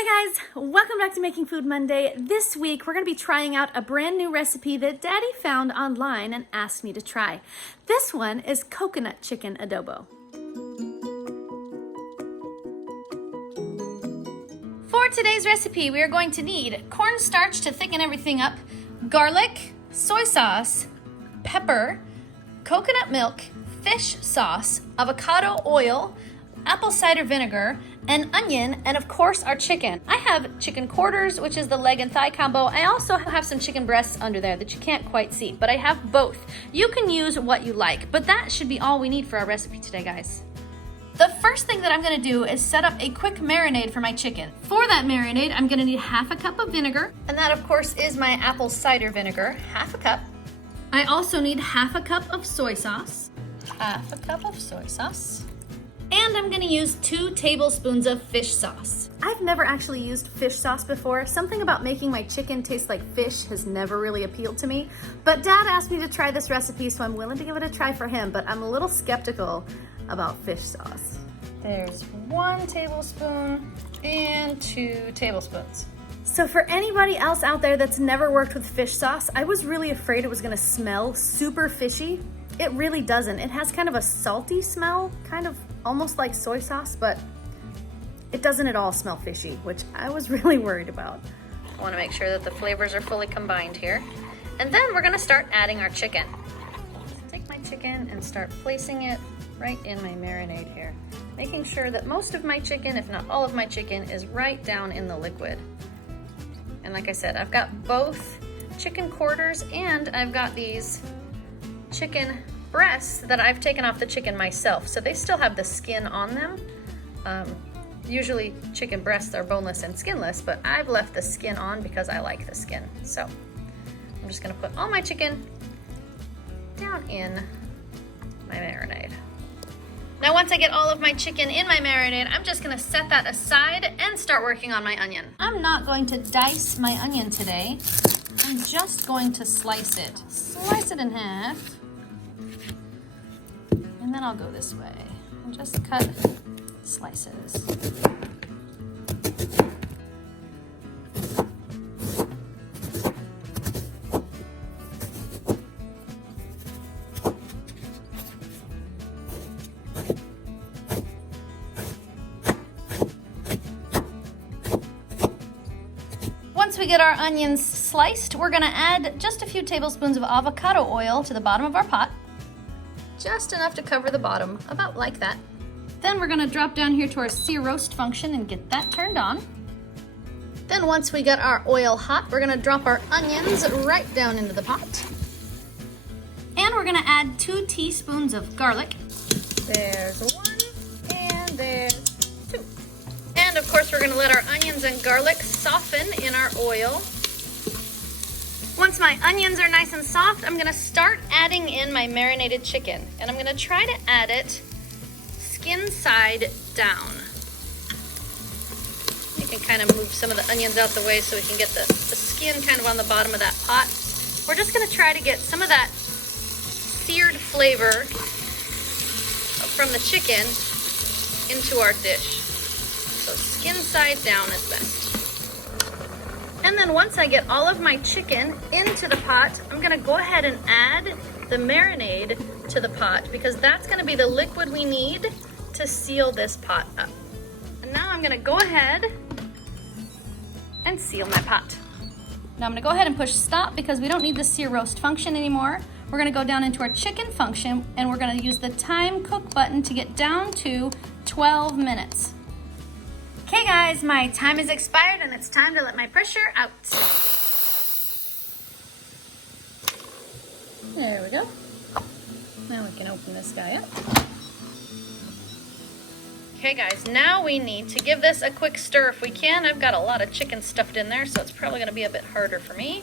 Hi guys, welcome back to Making Food Monday. This week we're going to be trying out a brand new recipe that Daddy found online and asked me to try. This one is coconut chicken adobo. For today's recipe we are going to need cornstarch to thicken everything up, garlic, soy sauce, pepper, coconut milk, fish sauce, avocado oil, apple cider vinegar, an onion, and of course our chicken. I have chicken quarters, which is the leg and thigh combo. I also have some chicken breasts under there that you can't quite see, but I have both. You can use what you like, but that should be all we need for our recipe today, guys. The first thing that I'm gonna do is set up a quick marinade for my chicken. For that marinade, I'm gonna need half a cup of vinegar, and that of course is my apple cider vinegar, half a cup. I also need half a cup of soy sauce, half a cup of soy sauce. And I'm gonna use 2 tablespoons of fish sauce. I've never actually used fish sauce before. Something about making my chicken taste like fish has never really appealed to me. But Dad asked me to try this recipe, so I'm willing to give it a try for him, but I'm a little skeptical about fish sauce. There's 1 tablespoon and 2 tablespoons. So for anybody else out there that's never worked with fish sauce, I was really afraid it was gonna smell super fishy. It really doesn't. It has kind of a salty smell, kind of almost like soy sauce, but it doesn't at all smell fishy, which I was really worried about. I want to make sure that the flavors are fully combined here. And then we're gonna start adding our chicken. Take my chicken and start placing it right in my marinade here. Making sure that most of my chicken, if not all of my chicken, is right down in the liquid. And like I said, I've got both chicken quarters and I've got these chicken breasts that I've taken off the chicken myself, so they still have the skin on them. Usually chicken breasts are boneless and skinless, but I've left the skin on because I like the skin. So I'm just gonna put all my chicken down in my marinade. Now once I get all of my chicken in my marinade, I'm just gonna set that aside and start working on my onion. I'm not going to dice my onion today. I'm just going to slice it. Slice it in half. And then I'll go this way and just cut slices. Once we get our onions sliced, we're gonna add just a few tablespoons of avocado oil to the bottom of our pot. Just enough to cover the bottom, about like that. Then we're gonna drop down here to our sear roast function and get that turned on. Then once we get our oil hot, we're gonna drop our onions right down into the pot. And we're gonna add 2 teaspoons of garlic. There's 1, and there's 2. And of course we're gonna let our onions and garlic soften in our oil. Once my onions are nice and soft, I'm gonna start adding in my marinated chicken. And I'm gonna try to add it skin side down. You can kind of move some of the onions out the way so we can get the skin kind of on the bottom of that pot. We're just gonna try to get some of that seared flavor from the chicken into our dish. So skin side down is best. And then once I get all of my chicken into the pot, I'm gonna go ahead and add the marinade to the pot because that's gonna be the liquid we need to seal this pot up. And now I'm gonna go ahead and seal my pot. Now I'm gonna go ahead and push stop because we don't need the sear roast function anymore. We're gonna go down into our chicken function and we're gonna use the time cook button to get down to 12 minutes. Okay guys, my time has expired and it's time to let my pressure out. There we go. Now we can open this guy up. Okay guys, now we need to give this a quick stir if we can. I've got a lot of chicken stuffed in there, so it's probably gonna be a bit harder for me.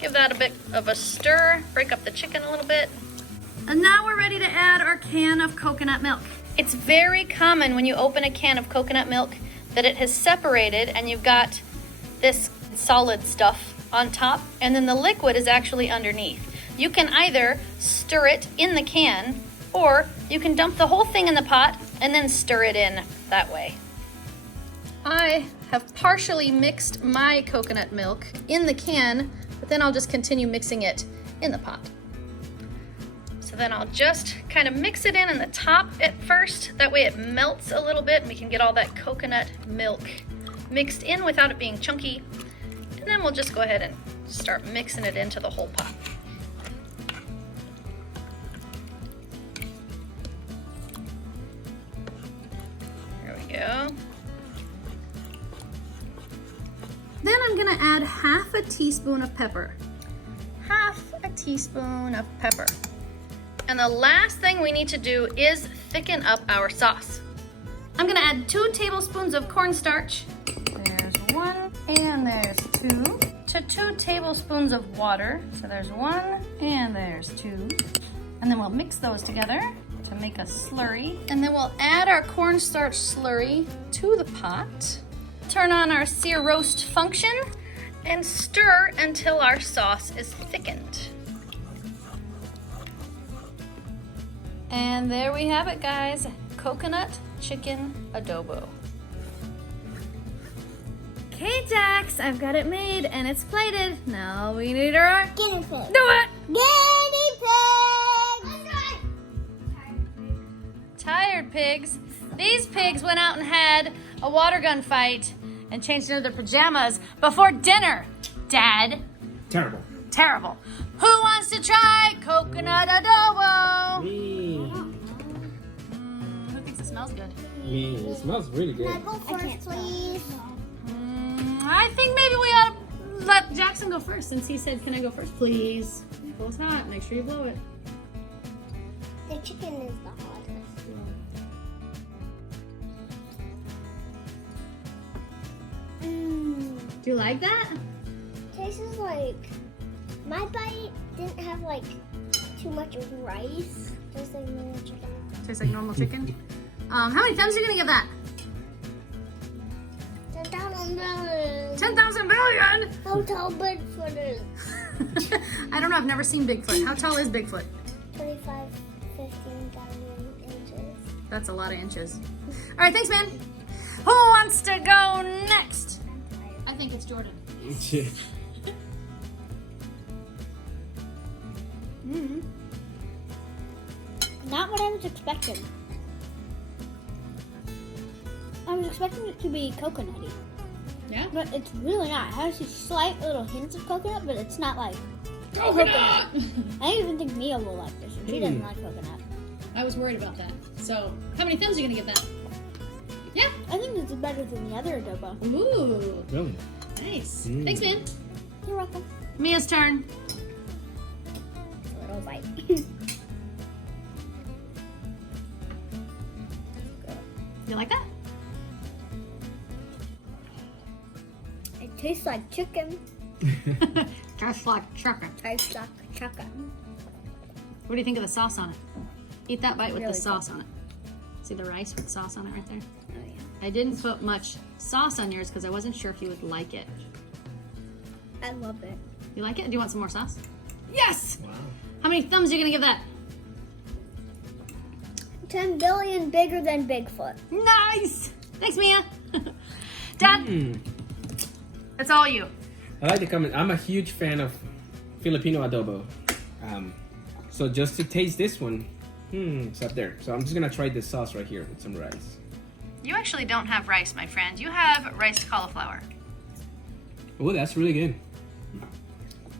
Give that a bit of a stir, break up the chicken a little bit. And now we're ready to add our can of coconut milk. It's very common when you open a can of coconut milk that it has separated and you've got this solid stuff on top and then the liquid is actually underneath. You can either stir it in the can or you can dump the whole thing in the pot and then stir it in that way. I have partially mixed my coconut milk in the can, but then I'll just continue mixing it in the pot. So then I'll just kind of mix it in the top at first. That way it melts a little bit and we can get all that coconut milk mixed in without it being chunky. And then we'll just go ahead and start mixing it into the whole pot. There we go. Then I'm gonna add half a teaspoon of pepper. Half a teaspoon of pepper. And the last thing we need to do is thicken up our sauce. I'm gonna add 2 tablespoons of cornstarch. There's 1 and there's 2. To 2 tablespoons of water. So there's 1 and there's 2. And then we'll mix those together to make a slurry. And then we'll add our cornstarch slurry to the pot. Turn on our sear roast function and stir until our sauce is thickened. And there we have it, guys. Coconut chicken adobo. Okay, Jax, I've got it made and it's plated. Now we need our guinea pig. Do it! Guinea pig! Tired pigs. These pigs went out and had a water gun fight and changed into their pajamas before dinner. Dad. Terrible. Terrible. Who wants to try coconut adobo? Me. Who thinks it smells good? Me. It smells really good. Can I go first, please? I think maybe we ought to let Jackson go first since he said, can I go first, please? It's hot. Make sure you blow it. The chicken is the hottest. Do you like that? Tastes like my bite didn't have like too much rice. Tastes like normal chicken. Tastes like normal chicken. How many thumbs are you gonna give that? 10,000 billion. 10,000 billion? How tall Bigfoot is? I don't know. I've never seen Bigfoot. How tall is Bigfoot? 25, 15,000 inches. That's a lot of inches. All right, thanks, man. Who wants to go next? I think it's Jordan. Not what I was expecting. I was expecting it to be coconutty, Yeah? but it's really not. It has these slight little hints of coconut, but it's not like Coconut! I even think Mia will like this. She doesn't like coconut. I was worried about that. So, how many thumbs are you gonna give that? Yeah? I think this is better than the other adobo. Ooh, Really? nice. Mm. Thanks, man. You're welcome. Mia's turn. A little bite. You like that? It tastes like chicken. Tastes like chicken. Tastes like chicken. What do you think of the sauce on it? Eat that bite with Really the sauce on it. See the rice with sauce on it right there? Oh yeah. I didn't put much sauce on yours because I wasn't sure if you would like it. I love it. You like it? Do you want some more sauce? Yes! Wow. How many thumbs are you gonna give that? 10 billion bigger than Bigfoot. Nice! Thanks, Mia. Dad, it's all you. I like the comment. I'm a huge fan of Filipino adobo. So just to taste this one, it's up there. So I'm just gonna try this sauce right here with some rice. You actually don't have rice, my friend. You have riced cauliflower. Oh, that's really good.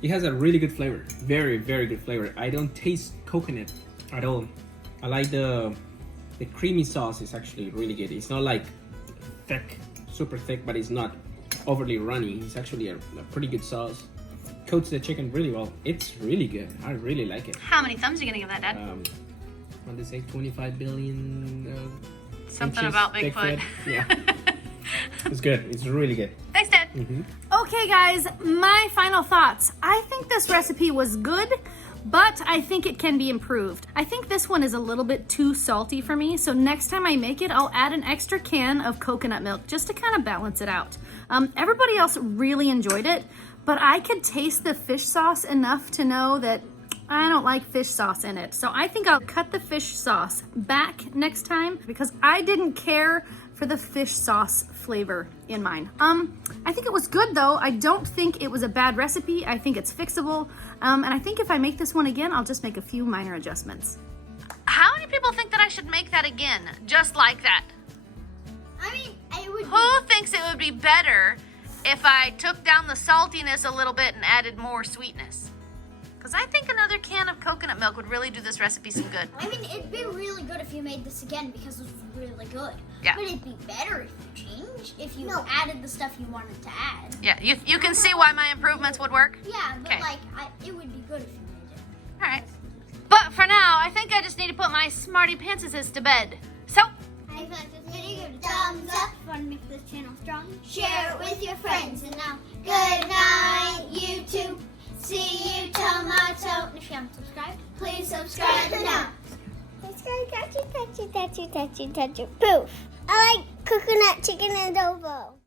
It has a really good flavor. Very, very good flavor. I don't taste coconut at all. I like the creamy sauce is actually really good. It's not like thick, super thick, but it's not overly runny. It's actually a pretty good sauce. Coats the chicken really well. It's really good. I really like it. How many thumbs are you gonna give that, Dad? What did they say? 25 billion. Something inches about Bigfoot. Yeah, it's good. It's really good. Thanks, Dad. Okay, guys, my final thoughts. I think this recipe was good, but I think it can be improved. I think this one is a little bit too salty for me, so next time I make it, I'll add an extra can of coconut milk just to kind of balance it out. Everybody else really enjoyed it, but I could taste the fish sauce enough to know that I don't like fish sauce in it. So I think I'll cut the fish sauce back next time because I didn't care for for the fish sauce flavor in mine. I think it was good though. I don't think it was a bad recipe. I think it's fixable. And I think if I make this one again, I'll just make a few minor adjustments. How many people think that I should make that again, just like that? I mean, it would. Who thinks it would be better if I took down the saltiness a little bit and added more sweetness? Because I think another can of coconut milk would really do this recipe some good. I mean, it'd be really good if you made this again because it was really good. Yeah. But it'd be better if you changed, if you added the stuff you wanted to add. Yeah, you can see why my improvements would work? Yeah, but Okay. like, it would be good if you made it. All right. But for now, I think I just need to put my Smartypantses to bed. So, If you like this video, give it a thumbs up. If you want to make this channel strong, share it with your friends. And now, good night, YouTube. See you tomorrow. And if you haven't subscribed, please subscribe now. Subscribe, touchy, poof. I like coconut chicken adobo.